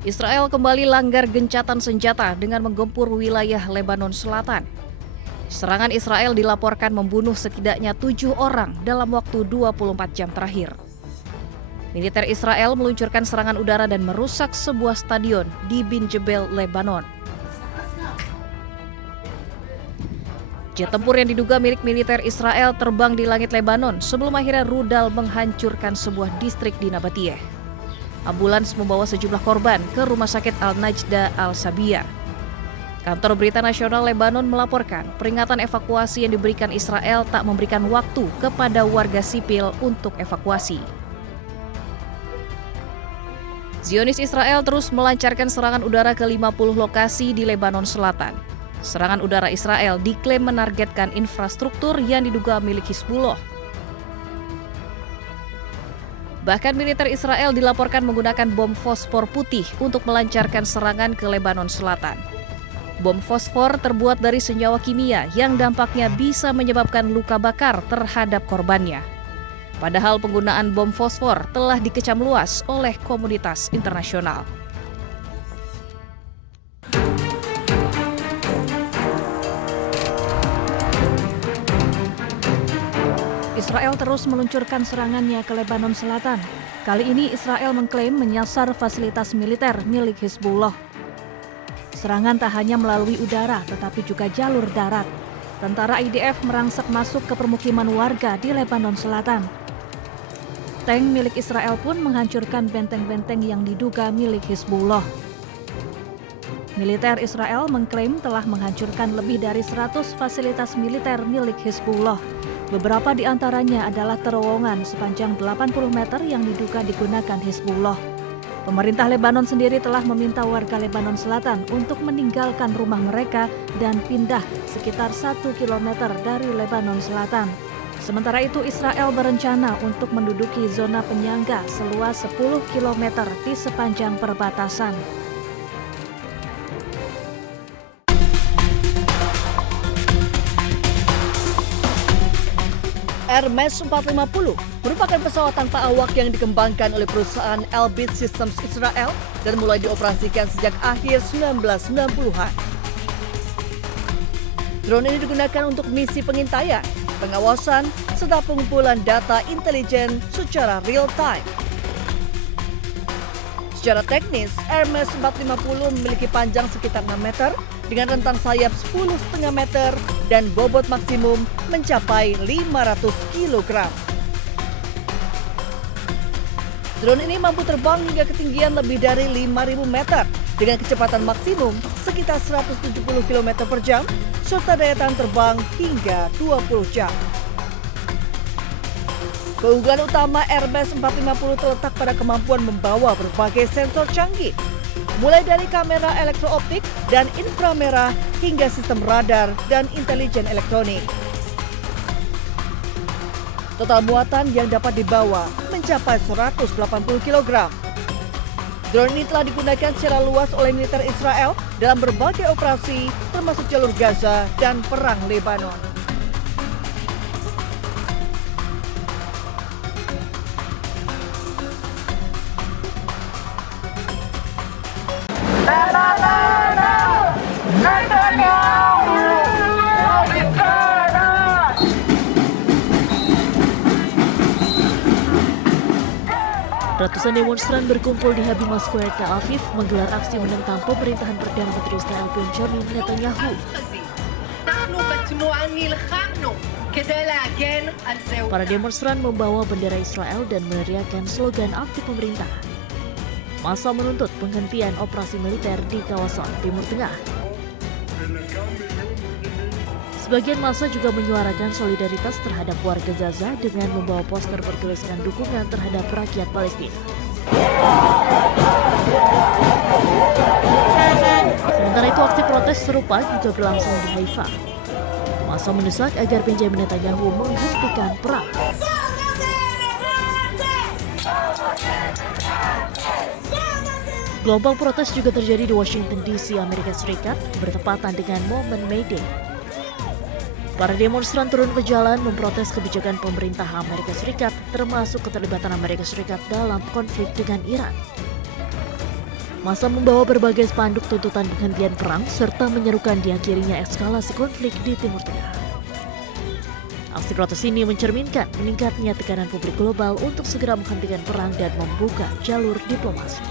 Israel kembali langgar gencatan senjata dengan menggempur wilayah Lebanon Selatan. Serangan Israel dilaporkan membunuh setidaknya 7 orang dalam waktu 24 jam terakhir. Militer Israel meluncurkan serangan udara dan merusak sebuah stadion di Bin Jebel, Lebanon. Jet tempur yang diduga milik militer Israel terbang di langit Lebanon sebelum akhirnya rudal menghancurkan sebuah distrik di Nabatiyeh. Ambulans membawa sejumlah korban ke Rumah Sakit Al-Najda Al-Sabiyah. Kantor Berita Nasional Lebanon melaporkan peringatan evakuasi yang diberikan Israel tak memberikan waktu kepada warga sipil untuk evakuasi. Zionis Israel terus melancarkan serangan udara ke 50 lokasi di Lebanon Selatan. Serangan udara Israel diklaim menargetkan infrastruktur yang diduga milik Hizbullah. Bahkan militer Israel dilaporkan menggunakan bom fosfor putih untuk melancarkan serangan ke Lebanon Selatan. Bom fosfor terbuat dari senyawa kimia yang dampaknya bisa menyebabkan luka bakar terhadap korbannya. Padahal penggunaan bom fosfor telah dikecam luas oleh komunitas internasional. Israel terus meluncurkan serangannya ke Lebanon Selatan. Kali ini Israel mengklaim menyasar fasilitas militer milik Hizbullah. Serangan tak hanya melalui udara, tetapi juga jalur darat. Tentara IDF merangsek masuk ke permukiman warga di Lebanon Selatan. Tank milik Israel pun menghancurkan benteng-benteng yang diduga milik Hizbullah. Militer Israel mengklaim telah menghancurkan lebih dari 100 fasilitas militer milik Hizbullah. Beberapa di antaranya adalah terowongan sepanjang 80 meter yang diduga digunakan Hizbullah. Pemerintah Lebanon sendiri telah meminta warga Lebanon Selatan untuk meninggalkan rumah mereka dan pindah sekitar 1 kilometer dari Lebanon Selatan. Sementara itu Israel berencana untuk menduduki zona penyangga seluas 10 kilometer di sepanjang perbatasan. Hermes 450 merupakan pesawat tanpa awak yang dikembangkan oleh perusahaan Elbit Systems Israel dan mulai dioperasikan sejak akhir 1990-an. Drone ini digunakan untuk misi pengintaian, pengawasan, serta pengumpulan data intelijen secara real-time. Secara teknis, Hermes 450 memiliki panjang sekitar 6 meter dengan rentang sayap 10,5 meter dan bobot maksimum mencapai 500 kg. Drone ini mampu terbang hingga ketinggian lebih dari 5.000 meter dengan kecepatan maksimum sekitar 170 km per jam serta daya tahan terbang hingga 20 jam. Keunggulan utama Hermes 450 terletak pada kemampuan membawa berbagai sensor canggih, mulai dari kamera elektrooptik dan inframerah hingga sistem radar dan intelijen elektronik. Total muatan yang dapat dibawa mencapai 180 kg. Drone ini telah digunakan secara luas oleh militer Israel dalam berbagai operasi termasuk jalur Gaza dan Perang Lebanon. Ratusan demonstran berkumpul di Habima Square, Tel Aviv menggelar aksi menentang pemerintahan Perdana Menteri Israel Benjamin Netanyahu. Para demonstran membawa bendera Israel dan meneriakkan slogan anti pemerintah. Massa menuntut penghentian operasi militer di kawasan Timur Tengah. Sebagian massa juga menyuarakan solidaritas terhadap warga Gaza dengan membawa poster bertuliskan dukungan terhadap rakyat Palestina. Sementara itu aksi protes serupa juga berlangsung di Haifa. Massa mendesak agar Benjamin Netanyahu menghentikan perang. Gelombang protes juga terjadi di Washington DC, Amerika Serikat, bertepatan dengan momen May Day. Para demonstran turun ke jalan memprotes kebijakan pemerintah Amerika Serikat, termasuk keterlibatan Amerika Serikat dalam konflik dengan Iran. Massa membawa berbagai spanduk tuntutan penghentian perang serta menyerukan diakhirinya eskalasi konflik di Timur Tengah. Aksi protes ini mencerminkan meningkatnya tekanan publik global untuk segera menghentikan perang dan membuka jalur diplomasi.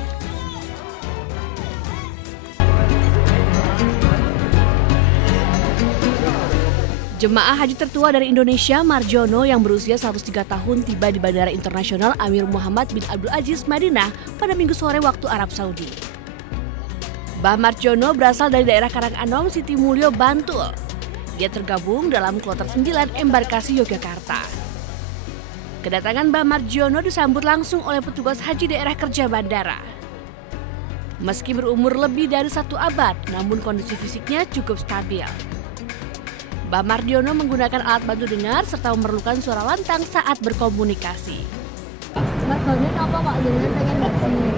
Jemaah haji tertua dari Indonesia, Marjono, yang berusia 103 tahun tiba di Bandara Internasional Amir Muhammad bin Abdul Aziz, Madinah pada Minggu sore waktu Arab Saudi. Mbah Marjono berasal dari daerah Karanganong, Siti Mulyo, Bantul. Dia tergabung dalam Kloter 9 Embarkasi Yogyakarta. Kedatangan Mbah Marjono disambut langsung oleh petugas haji daerah kerja bandara. Meski berumur lebih dari 1 abad, namun kondisi fisiknya cukup stabil. Mbah Mardiono menggunakan alat bantu dengar serta memerlukan suara lantang saat berkomunikasi. Mas Boni apa kok dengan pengen haji?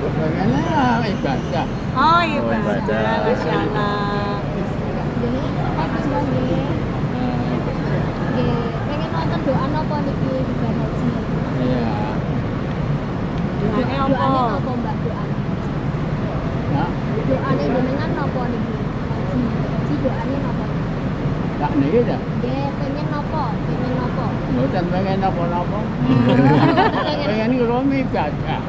Pengennya ibadah. Oh ibadah, Masya Allah. Jadi apa Mas Boni? Pengen nonton doa apa niki di haji? Iya. Doanya apa Mbak doanya? Ya, Doanya dengan apa niki? Haji doanya apa? tak niki dah. Pengen apa? Mboten pengen apa-apa. Pengen ngromi ibadah.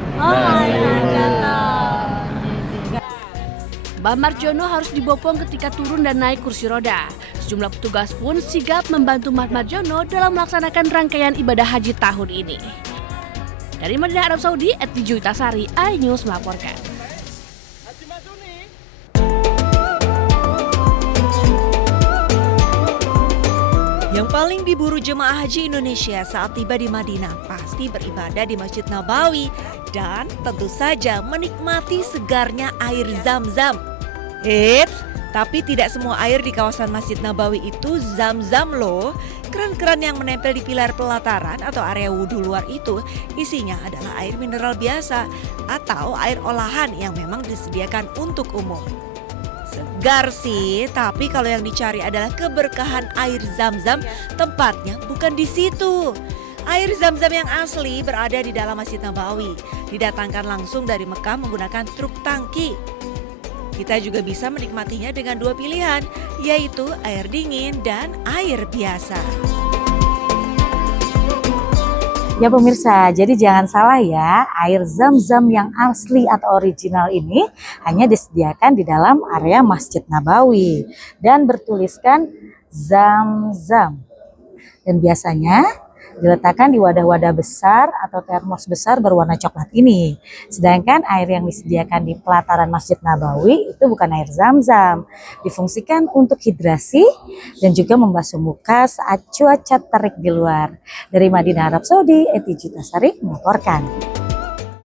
Mbah Marjono harus dibopong ketika turun dan naik kursi roda. Sejumlah petugas pun sigap membantu Mbah Marjono dalam melaksanakan rangkaian ibadah haji tahun ini. Dari Madinah, Arab Saudi, Eti Juitasari, iNews melaporkan. Yang paling diburu jemaah haji Indonesia saat tiba di Madinah pasti beribadah di Masjid Nabawi dan tentu saja menikmati segarnya air Zam-Zam. Eits, tapi tidak semua air di kawasan Masjid Nabawi itu Zam-Zam loh. Keran-keran yang menempel di pilar pelataran atau area wudhu luar itu isinya adalah air mineral biasa atau air olahan yang memang disediakan untuk umum. Segar sih, tapi kalau yang dicari adalah keberkahan air Zam-Zam, tempatnya bukan di situ. Air Zam-Zam yang asli berada di dalam Masjid Nabawi, didatangkan langsung dari Mekah menggunakan truk tangki. Kita juga bisa menikmatinya dengan 2 pilihan, yaitu air dingin dan air biasa. Ya pemirsa, jadi jangan salah ya, air Zam-Zam yang asli atau original ini hanya disediakan di dalam area Masjid Nabawi dan bertuliskan Zam-Zam. Dan biasanya diletakkan di wadah-wadah besar atau termos besar berwarna coklat ini. Sedangkan air yang disediakan di pelataran Masjid Nabawi itu bukan air Zam-Zam. Difungsikan untuk hidrasi dan juga membasuh muka saat cuaca terik di luar. Dari Madinah, Arab Saudi, Eti Juitasari melaporkan.